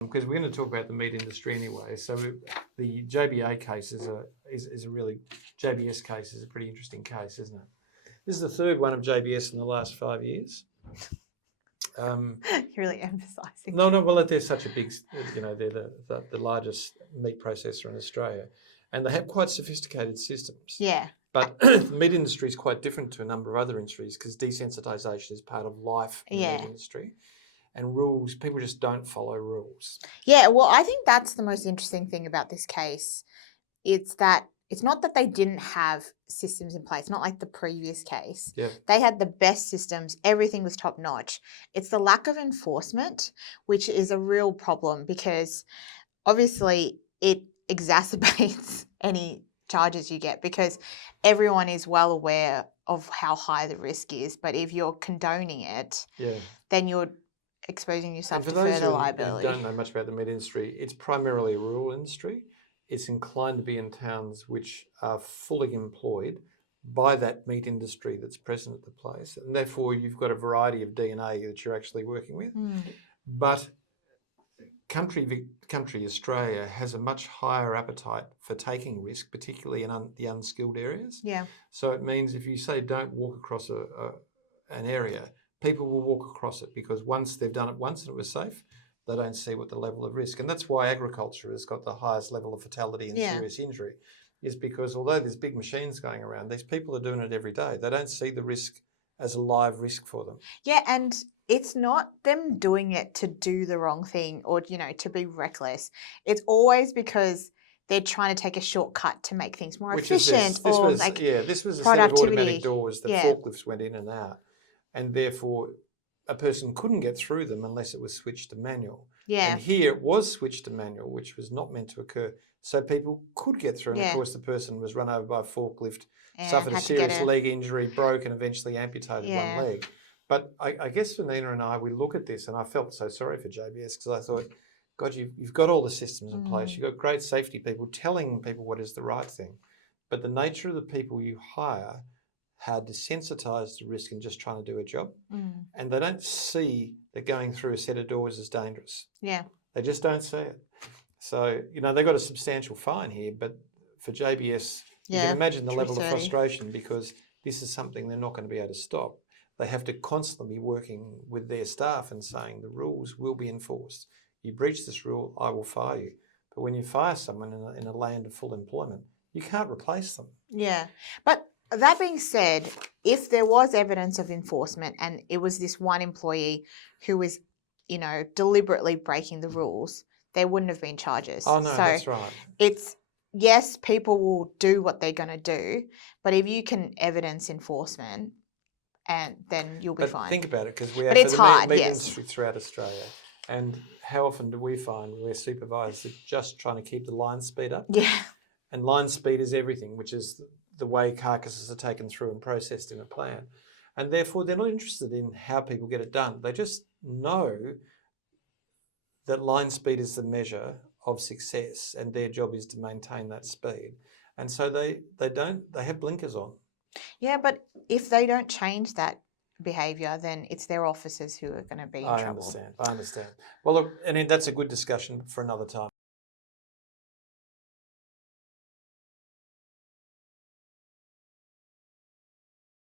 because we're going to talk about the meat industry anyway. So the JBA case is a really, JBS case is a pretty interesting case, isn't it? This is the third one of JBS in the last 5 years. You're really emphasising. No, well, they're such a big, they're the largest meat processor in Australia, and they have quite sophisticated systems. Yeah. But the meat industry is quite different to a number of other industries because desensitisation is part of life in the meat industry. And rules, people just don't follow rules. Yeah, well, I think that's the most interesting thing about this case. It's that it's not that they didn't have systems in place, not like the previous case. Yeah. They had the best systems, everything was top notch. It's the lack of enforcement, which is a real problem because obviously it exacerbates any charges you get because everyone is well aware of how high the risk is. But if you're condoning it, then you're exposing yourself to further liability. Who don't know much about the meat industry, it's primarily a rural industry. It's inclined to be in towns which are fully employed by that meat industry that's present at the place. And therefore, you've got a variety of DNA that you're actually working with. But country Australia has a much higher appetite for taking risk, particularly in the unskilled areas. Yeah. So it means if you say don't walk across an area, people will walk across it because once they've done it once and it was safe, they don't see what the level of risk. And that's why agriculture has got the highest level of fatality and serious injury, is because although there's big machines going around, these people are doing it every day. They don't see the risk as a live risk for them. Yeah, and it's not them doing it to do the wrong thing or, to be reckless. It's always because they're trying to take a shortcut to make things more efficient. This was a set of automatic doors that forklifts went in and out. And therefore, a person couldn't get through them unless it was switched to manual. Yeah. And here it was switched to manual, which was not meant to occur. So people could get through. And of course, the person was run over by a forklift, suffered a serious leg injury, broke and eventually amputated one leg. But I guess for Nina and I, we look at this and I felt so sorry for JBS because I thought, God, you've got all the systems in place. You've got great safety people telling people what is the right thing. But the nature of the people you hire are desensitized to risk and just trying to do a job. And they don't see that going through a set of doors is dangerous. Yeah. They just don't see it. So, they got a substantial fine here, but for JBS, you can imagine the level of frustration because this is something they're not going to be able to stop. They have to constantly be working with their staff and saying the rules will be enforced. You breach this rule, I will fire you. But when you fire someone in a land of full employment, you can't replace them. Yeah. But that being said, if there was evidence of enforcement and it was this one employee who was, deliberately breaking the rules, there wouldn't have been charges. Oh, no, that's right. It's, yes, people will do what they're going to do, but if you can evidence enforcement, and then you'll be fine. Think about it, because we have the meat industry throughout Australia. And how often do we find we're supervisors are just trying to keep the line speed up? Yeah. And line speed is everything, which is the way carcasses are taken through and processed in a plant. And therefore, they're not interested in how people get it done. They just know that line speed is the measure of success and their job is to maintain that speed. And so they have blinkers on. Yeah, but if they don't change that behaviour, then it's their officers who are going to be in trouble. I understand. Well, look, and that's a good discussion for another time.